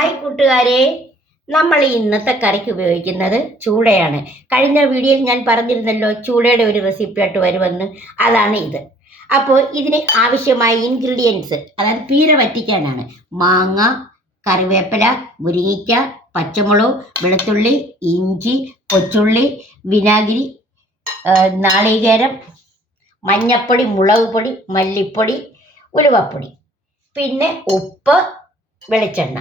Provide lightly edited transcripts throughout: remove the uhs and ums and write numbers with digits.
Hi കൂട്ടുകാരെ, നമ്മൾ ഇന്നത്തെ കറിക്ക് ഉപയോഗിക്കുന്നത് ചൂടയാണ്. കഴിഞ്ഞ വീഡിയോയിൽ ഞാൻ പറഞ്ഞിരുന്നല്ലോ ചൂടയുടെ ഒരു റെസിപ്പി ആയിട്ട് വരുമെന്ന്. അതാണ് ഇത്. അപ്പോൾ ഇതിന് ആവശ്യമായ ഇൻഗ്രീഡിയൻസ്, അതായത് പീര വറ്റിക്കാനാണ് മാങ്ങ, കറിവേപ്പില, മുരിങ്ങയ്ക്ക, പച്ചമുളക്, വെളുത്തുള്ളി, ഇഞ്ചി, കൊച്ചുള്ളി, വിനാഗിരി, നാളികേരം, മഞ്ഞപ്പൊടി, മുളക് പൊടി, മല്ലിപ്പൊടി, ഉലുവപ്പൊടി, പിന്നെ ഉപ്പ്, വെളിച്ചെണ്ണ.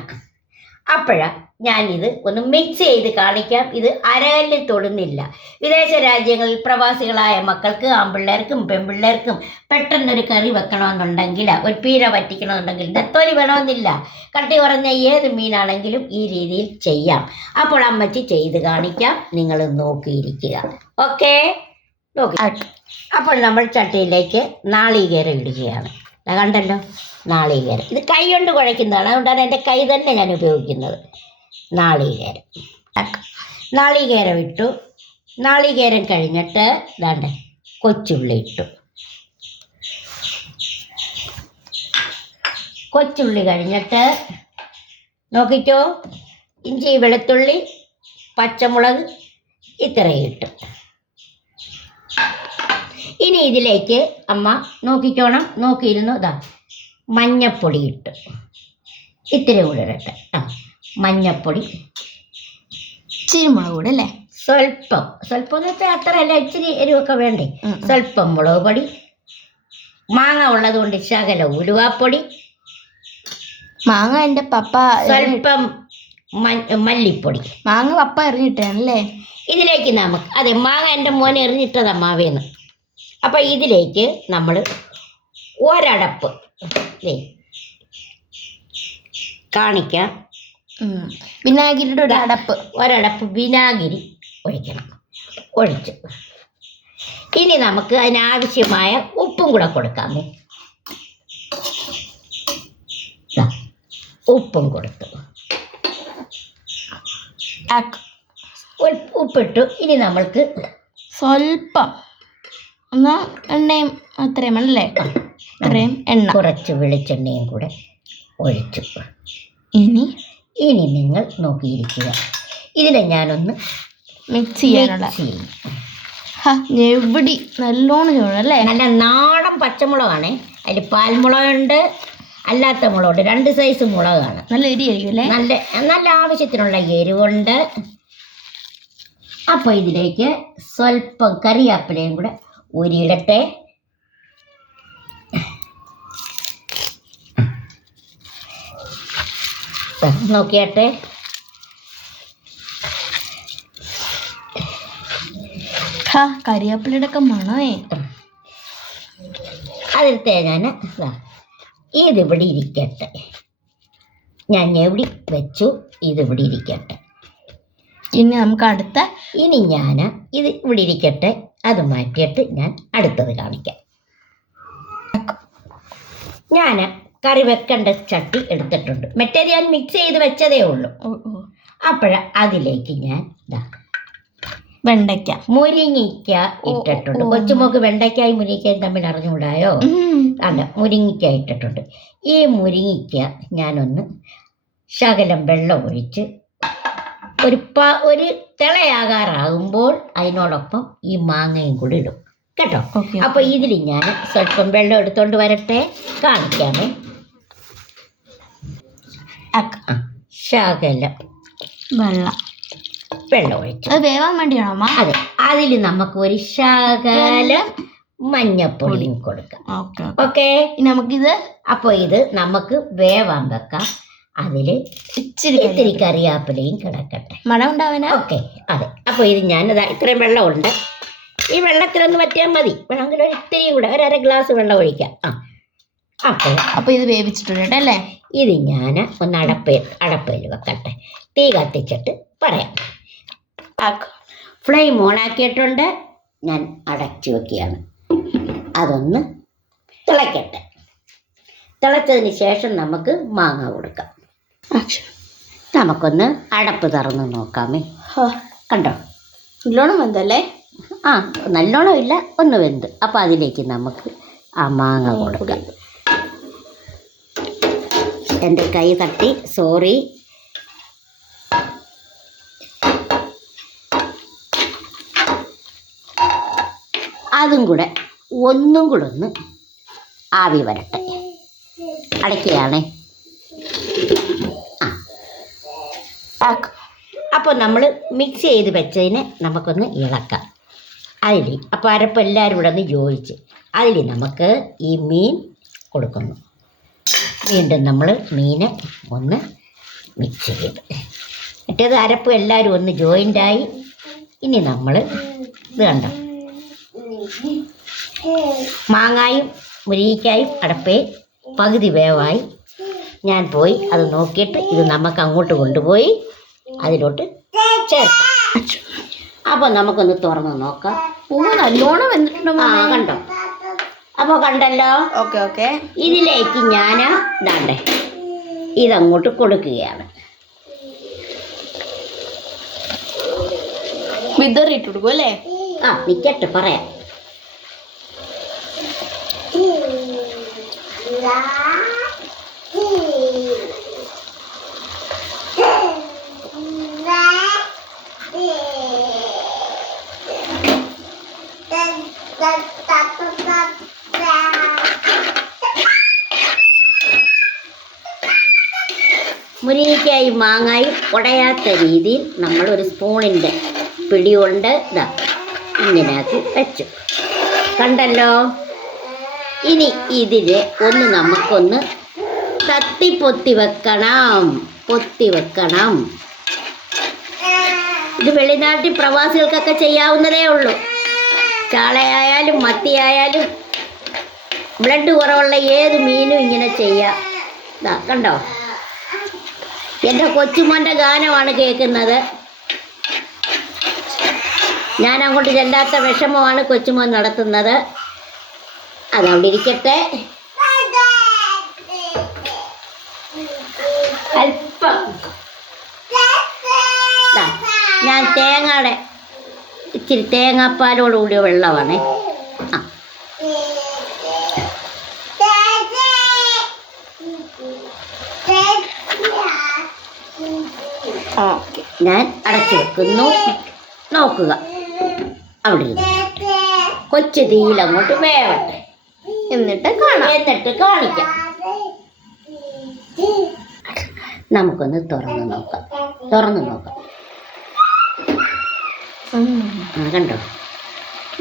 അപ്പോഴാണ് ഞാനിത് ഒന്ന് മിക്സ് ചെയ്ത് കാണിക്കാം. ഇത് അരകല്ലിൽ തൊടുന്നില്ല. വിദേശ രാജ്യങ്ങളിൽ പ്രവാസികളായ മക്കൾക്ക്, ആൺപിള്ളേർക്കും പെൺപിള്ളേർക്കും പെട്ടെന്നൊരു കറി വെക്കണമെന്നുണ്ടെങ്കിൽ, ഒരു പീര വറ്റിക്കണമെന്നുണ്ടെങ്കിൽ, നെത്തോലി വേണമെന്നില്ല, കട്ടി കുറഞ്ഞ ഏത് മീനാണെങ്കിലും ഈ രീതിയിൽ ചെയ്യാം. അപ്പോൾ അമ്മച്ചി ചെയ്ത് കാണിക്കാം, നിങ്ങൾ നോക്കിയിരിക്കുക. ഓക്കെ, നോക്കി. അപ്പോൾ നമ്മൾ ചട്ടിയിലേക്ക് നാളികേരം ഇടുകയാണ്. കണ്ടല്ലോ, നാളികേരം. ഇത് കൈ കൊണ്ട് കുഴയ്ക്കുന്നതാണ്, അതുകൊണ്ടാണ് എൻ്റെ കൈ തന്നെ ഞാൻ ഉപയോഗിക്കുന്നത്. നാളികേരം ഇട്ടു. നാളികേരം കഴിഞ്ഞിട്ട് ദാണ്ടെ കൊച്ചുള്ളി ഇട്ടു. കൊച്ചുള്ളി കഴിഞ്ഞിട്ട് നോക്കിക്കോ, ഇഞ്ചി, വെളുത്തുള്ളി, പച്ചമുളക് ഇത്രയും ഇട്ടു. ഇനി ഇതിലേക്ക് അമ്മ നോക്കിക്കോണം, നോക്കിയിരുന്നു. ഇതാ മഞ്ഞപ്പൊടി ഇട്ടു. ഇത്തിരി കൂടെ ഇടട്ടെ. മഞ്ഞപ്പൊടി, ഇച്ചിരി മുളക് പൊടി അല്ലേ, സ്വല്പം എന്ന് വെച്ചാൽ അത്രയല്ല, ഇച്ചിരി എരിവൊക്കെ വേണ്ടേ. സ്വല്പം മുളക് പൊടി, മാങ്ങ ഉള്ളത് കൊണ്ട് ശകല ഉലുവാപ്പൊടി, മാങ്ങ എൻ്റെ പപ്പ, സ്വല്പം മല്ലിപ്പൊടി. മാങ്ങ പപ്പ എറിഞ്ഞിട്ടാണല്ലേ ഇതിലേക്ക് നമുക്ക്, അതെ, മാങ്ങ എൻ്റെ മോനെ എറിഞ്ഞിട്ടതാ മാവേന്ന്. അപ്പം ഇതിലേക്ക് നമ്മൾ ഒരടപ്പ് കാണിക്കാം, വിനാഗിരിയുടെ ഒരടപ്പ് വിനാഗിരി ഒഴിക്കണം. ഒഴിച്ചു. ഇനി നമുക്ക് അതിനാവശ്യമായ ഉപ്പും കൂടെ കൊടുക്കാമേ. ഉപ്പും കൊടുത്തു. ഉപ്പിട്ടു. ഇനി നമ്മൾക്ക് സ്വല്പം എണ്ണയും അത്രയും അല്ലേ, അത്രയും എണ്ണ, കുറച്ച് വെളിച്ചെണ്ണയും കൂടെ ഒഴിച്ചു. ഇനി നിങ്ങൾ നോക്കിയിരിക്കുക. ഇതിനെ ഞാനൊന്ന് മിക്സ് ചെയ്യാനുള്ള എവിടെ നല്ലോണം ചൂടല്ലേ. നല്ല നാടൻ പച്ചമുളകാണേ. അതിൽ പാൽമുളകുണ്ട്, അല്ലാത്ത മുളകുണ്ട്, 2 സൈസ് മുളകാണ്. നല്ല എരിയായിരിക്കും അല്ലേ. നല്ല ആവശ്യത്തിനുള്ള എരിവുണ്ട്. അപ്പോൾ ഇതിലേക്ക് സ്വല്പം കറിവേപ്പിലയും കൂടെ ഊരിയിടട്ടെ. നോക്കിയാട്ടെ. കറിവേപ്പിലയുടെ ഒക്കെ മണമേ. അതിലത്തെ ഞാൻ ഇതിവിടെ ഇരിക്കട്ടെ. ഞാൻ എവിടെ വെച്ചു, ഇതിവിടെ ഇരിക്കട്ടെ. ഇനി നമുക്ക് ഇനി ഞാൻ ഇത് ഇവിടെ ഇരിക്കട്ടെ. അത് മാറ്റിയിട്ട് ഞാൻ അടുത്തത് കാണിക്കാം. ഞാൻ കറി വെക്കേണ്ട ചട്ടി എടുത്തിട്ടുണ്ട്. മറ്റേത് ഞാൻ മിക്സ് ചെയ്ത് വെച്ചതേ ഉള്ളൂ. അതിലേക്ക് ഞാൻ മുരിങ്ങയ്ക്ക ഇട്ടിട്ടുണ്ട്. കൊച്ചുമോക്ക് വെണ്ടയ്ക്കായും മുരിങ്ങയ്ക്കായും തമ്മിൽ അറിഞ്ഞുകൂടായോ? അല്ല, മുരിങ്ങയ്ക്ക ഇട്ടിട്ടുണ്ട്. ഈ മുരിങ്ങയ്ക്ക ഞാനൊന്ന് ശകലം വെള്ളം ഒഴിച്ച് ഒരു തിളയാകാറാകുമ്പോൾ അതിനോടൊപ്പം ഈ മാങ്ങയും കൂടി ഇടും കേട്ടോ. അപ്പോൾ ഇതിൽ ഞാൻ സ്വല്പം വെള്ളം എടുത്തോണ്ട് വരട്ടെ, കാണിക്കാമേ. ശകലം വെള്ളം ഒഴിച്ചു വേവാൻ വേണ്ടിയാണോ? അതെ. അതിൽ നമുക്ക് ഒരു ശകലം മഞ്ഞപ്പൊടിയും കൊടുക്കാം. ഓക്കെ, നമുക്കിത് അപ്പോൾ ഇത് നമുക്ക് വേവാൻ വെക്കാം. അതിൽ ഇത്തിരി കറിവേപ്പിലയും കിടക്കട്ടെ, മണം ഉണ്ടാവാനാ. ഓക്കെ, അതെ. അപ്പോൾ ഇത് ഞാനിതാ ഇത്രയും വെള്ളമുണ്ട്. ഈ വെള്ളത്തിലൊന്ന് വറ്റിയാൽ മതി. വേണമെങ്കിൽ ഒരു ഇത്തിരിയും കൂടെ, 1/2 ഗ്ലാസ് വെള്ളം ഒഴിക്കാം. അപ്പോൾ ഇത് വേവിച്ചിട്ടുണ്ട് അല്ലേ. ഇത് ഞാൻ ഒന്ന് അടപ്പയിൽ വെക്കട്ടെ. തീ കത്തിച്ചിട്ട് പറയാം. ഫ്ലെയിം ഓണാക്കിയിട്ടുണ്ട്. ഞാൻ അടച്ചു വെക്കുകയാണ്. അതൊന്ന് തിളയ്ക്കട്ടെ. തിളച്ചതിന് ശേഷം നമുക്ക് മാങ്ങ കൊടുക്കാം. നമുക്കൊന്ന് അടപ്പ് തുറന്ന് നോക്കാമേ. കണ്ടോ, നല്ലോണം വെന്തല്ലേ? നല്ലോണം ഇല്ല, ഒന്ന് വെന്ത്. അപ്പോൾ അതിലേക്ക് നമുക്ക് ആ മാങ്ങ കൊടുക്കാം. എൻ്റെ കൈ തട്ടി, സോറി. അതും കൂടെ ഒന്നും കൂടെ ഒന്ന് ആവി വരട്ടെ. അടയ്ക്കുകയാണേ. അപ്പോൾ നമ്മൾ മിക്സ് ചെയ്ത് വെച്ചതിന് നമുക്കൊന്ന് ഇളക്കാം. അതിൽ അപ്പോൾ അരപ്പ് എല്ലാവരും കൂടെ ഒന്ന് യോജിച്ച് അതിൽ നമുക്ക് ഈ മീൻ കൊടുക്കുന്നു. വീണ്ടും നമ്മൾ മീനെ ഒന്ന് മിക്സ് ചെയ്ത് മറ്റേത് അരപ്പ് എല്ലാവരും ഒന്ന് ജോയിൻ്റായി. ഇനി നമ്മൾ ഇത് കണ്ടോ, മാങ്ങായും മുരിങ്ങയ്ക്കായും അടപ്പേ പകുതി വേവായി. ഞാൻ പോയി അത് നോക്കിയിട്ട് ഇത് നമുക്ക് അങ്ങോട്ട് കൊണ്ടുപോയി അതിലോട്ട് ചേർക്കാം. അപ്പോൾ നമുക്കൊന്ന് തുറന്ന് നോക്കാം. നല്ലോണം വെന്തിട്ടുണ്ടോ? കണ്ടോ? അപ്പോൾ കണ്ടല്ലോ. ഓക്കെ. ഇതിലേക്ക് ഞാൻ ഇതാണ്ടേ ഇതങ്ങോട്ട് കൊടുക്കുകയാണ്. വിതറിയിട്ട് കൊടുക്കും അല്ലേ? നിൽക്കട്ടെ പറയാം. മുരിങ്ങയ്ക്കായും മാങ്ങായും ഉടയാത്ത രീതിയിൽ നമ്മൾ ഒരു സ്പൂണിൻ്റെ പിടി കൊണ്ട് ഇതാ ഇങ്ങനെയാക്കി വെച്ചു. കണ്ടല്ലോ. ഇനി ഇതിനെ ഒന്ന് നമുക്കൊന്ന് പൊത്തി വെക്കണം. ഇത് വെളിനാട്ടിൽ പ്രവാസികൾക്കൊക്കെ ചെയ്യാവുന്നതേ ഉള്ളൂ. ചാളയായാലും മത്തിയായാലും ബ്ലഡ് കുറവുള്ള ഏത് മീനും ഇങ്ങനെ ചെയ്യാം. ഇതാ കണ്ടോ, എൻ്റെ കൊച്ചുമോൻ്റെ ഗാനമാണ് കേൾക്കുന്നത്. ഞാൻ അങ്ങോട്ട് ചെല്ലാത്ത വിഷമമാണ് കൊച്ചുമോൻ നടത്തുന്നത്. അതവിടെ ഇരിക്കട്ടെ. അല്പം ഞാൻ തേങ്ങയുടെ ഇച്ചിരി തേങ്ങാപ്പാലോടുകൂടിയ വെള്ളമാണ്. ഞാൻ അടച്ചു വെക്കുന്നു. നോക്കുക, അവിടെ കൊച്ചു തീയിൽ അങ്ങോട്ട് വേവട്ടെ. എന്നിട്ട് കാണിക്കാം. നമുക്കൊന്ന് തുറന്ന് നോക്കാം. കണ്ടോ?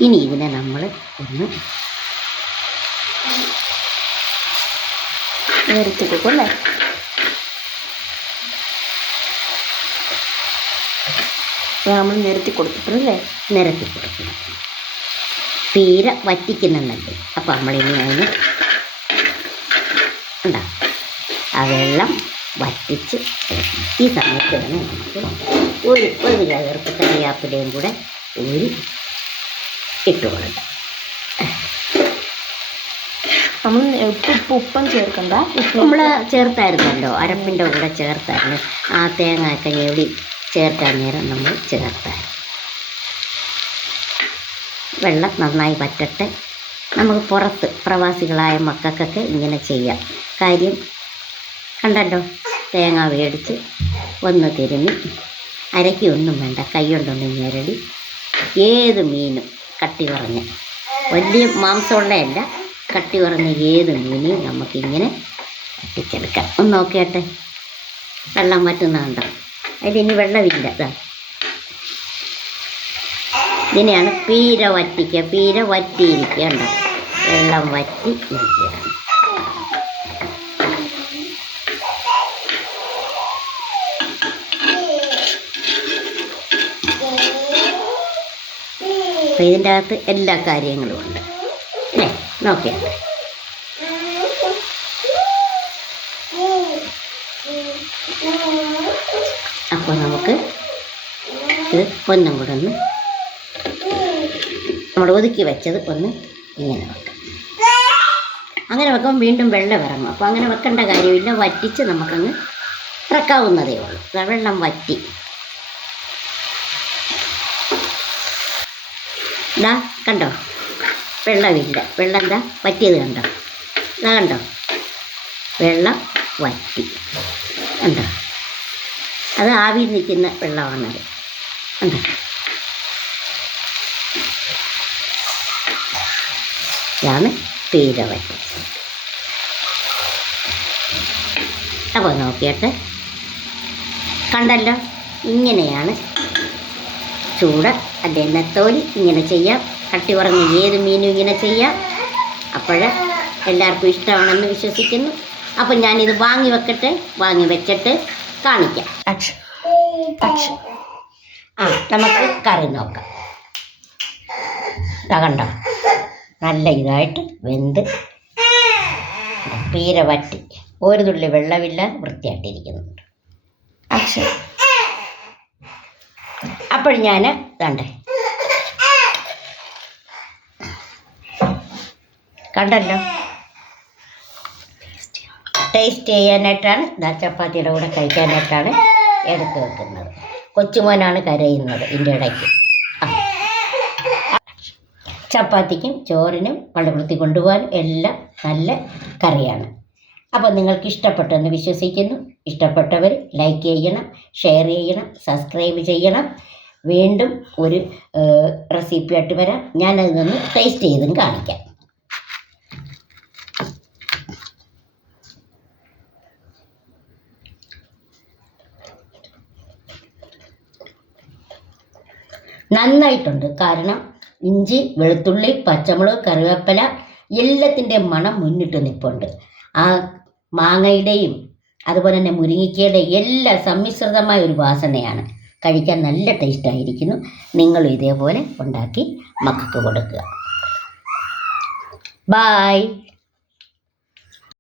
ഇനി ഇതിനെ നമ്മൾ ഒന്ന് നിരത്തി കൊടുക്കും അല്ലേ? നമ്മൾ നിരത്തി കൊടുത്തിട്ടല്ലേ? നിരത്തി കൊടുക്കണം. തീരെ വറ്റിക്കുന്നുണ്ട്. അപ്പം നമ്മളിനി അതിന് ഉണ്ടാ ആ വെള്ളം വറ്റിച്ച് ഈ സമയത്ത് തന്നെ നമുക്ക് ഒരു ചേർത്ത് കറിവേപ്പിലയും കൂടെ ഇട്ട് കൊടുക്കാം. നമ്മൾ ഉപ്പം ചേർക്കണ്ട. നമ്മൾ ചേർത്തായിരുന്നല്ലോ, അരപ്പിൻ്റെ കൂടെ ചേർത്തായിരുന്നു. ആ തേങ്ങയൊക്കെ ഞെടി ചേർക്കാൻ നേരം നമ്മൾ ചേർത്തായിരുന്നു. വെള്ളം നന്നായി വറ്റട്ടെ. നമുക്ക് പുറത്ത് പ്രവാസികളായ മക്കൾക്കൊക്കെ ഇങ്ങനെ ചെയ്യാം. കാര്യം കണ്ടല്ലോ, തേങ്ങ മേടിച്ച് ഒന്ന് തിരുമ്മി അരയ്ക്കൊന്നും വേണ്ട, കൈ കൊണ്ടൊന്ന് ഞെരടി ഏത് മീനും കട്ടി കുറഞ്ഞ വലിയ മാംസമുള്ളതല്ല, കട്ടി കുറഞ്ഞ ഏത് മീനെയും നമുക്കിങ്ങനെ വറ്റിച്ചെടുക്കാം. ഒന്ന് നോക്കിയാട്ടെ, വെള്ളം വറ്റുന്നുണ്ടോ? അതിലിനി വെള്ളമില്ല. ഇതിനെയാണ് പീര വറ്റിയിരിക്കുക. ഉണ്ടോ? വെള്ളം വറ്റി ഇരിക്കുകയാണ്. അപ്പം ഇതിൻ്റെ അകത്ത് എല്ലാ കാര്യങ്ങളും ഉണ്ട് അല്ലേ? നോക്കിയാട്ടെ. അപ്പോൾ നമുക്ക് ഇത് ഒന്നും കൂടെ ഒന്ന് നമ്മൾ ഒതുക്കി വെച്ചത് ഒന്ന് ഇങ്ങനെ വെക്കാം. അങ്ങനെ വെക്കുമ്പോൾ വീണ്ടും വെള്ളം ഇറങ്ങും. അപ്പോൾ അങ്ങനെ വെക്കേണ്ട കാര്യമില്ല, വറ്റിച്ച് നമുക്കങ്ങ് ഇറക്കാവുന്നതേ ഉള്ളൂ. വെള്ളം വറ്റി ഇതാ കണ്ടോ, വെള്ളമില്ല. വെള്ളം എന്താ വറ്റിയത് കണ്ടോ? ഇതാ കണ്ടോ, വെള്ളം വറ്റി കണ്ടോ? അത് ആവിയിൽ നിൽക്കുന്ന വെള്ളമാണത്. കണ്ടോ? ഇതാണ് പീരവറ്റി. അപ്പോൾ നോക്കിയിട്ട് കണ്ടല്ലോ, ഇങ്ങനെയാണ് ചൂട. അതിൻ്റെ നെത്തോലി ഇങ്ങനെ ചെയ്യാം, കട്ടി കുറഞ്ഞ ഏത് മീനും ഇങ്ങനെ ചെയ്യാം. അപ്പോൾ എല്ലാവർക്കും ഇഷ്ടമാണെന്ന് വിശ്വസിക്കുന്നു. അപ്പം ഞാനിത് വാങ്ങി വെച്ചിട്ട് കാണിക്കാം. നമുക്ക് കറി നോക്കാം. കണ്ടോ, നല്ല ഇതായിട്ട് വെന്ത് പീര വറ്റി ഒരു തുള്ളി വെള്ളമില്ലാതെ വൃത്തിയായിട്ടിരിക്കുന്നുണ്ട്. അപ്പോൾ ഞാൻ കണ്ടേ, കണ്ടല്ലോ, ടേസ്റ്റ് ചെയ്യാനായിട്ടാണ്, ചപ്പാത്തിയുടെ കൂടെ കഴിക്കാനായിട്ടാണ് എടുത്ത് വെക്കുന്നത്. കൊച്ചുമോനാണ് കരയുന്നത് ഇതിൻ്റെ ഇടയ്ക്ക്. ചപ്പാത്തിക്കും ചോറിനും വെള്ളപ്പെടുത്തി കൊണ്ടുപോകാൻ എല്ലാം നല്ല കറിയാണ്. അപ്പോൾ നിങ്ങൾക്ക് ഇഷ്ടപ്പെട്ടെന്ന് വിശ്വസിക്കുന്നു. ഇഷ്ടപ്പെട്ടവർ ലൈക്ക് ചെയ്യണം, ഷെയർ ചെയ്യണം, സബ്സ്ക്രൈബ് ചെയ്യണം. വീണ്ടും ഒരു റെസിപ്പിയായിട്ട് വരാം. ഞാനത് നിന്ന് ടേസ്റ്റ് ചെയ്തും കാണിക്കാം. നന്നായിട്ടുണ്ട്. കാരണം ഇഞ്ചി, വെളുത്തുള്ളി, പച്ചമുളക്, കറിവേപ്പില എല്ലാത്തിൻ്റെ മണം മുന്നിട്ട് നിൽപ്പുണ്ട്. ആ മാങ്ങയുടെയും അതുപോലെ തന്നെ മുരിങ്ങയ്ക്കയുടെയും എല്ലാം സമ്മിശ്രിതമായ ഒരു വാസനയാണ്. കഴിക്കാൻ നല്ല ടേസ്റ്റായിരിക്കുന്നു. നിങ്ങളും ഇതേപോലെ ഉണ്ടാക്കി മക്കൾക്ക് കൊടുക്കുക. ബായ്.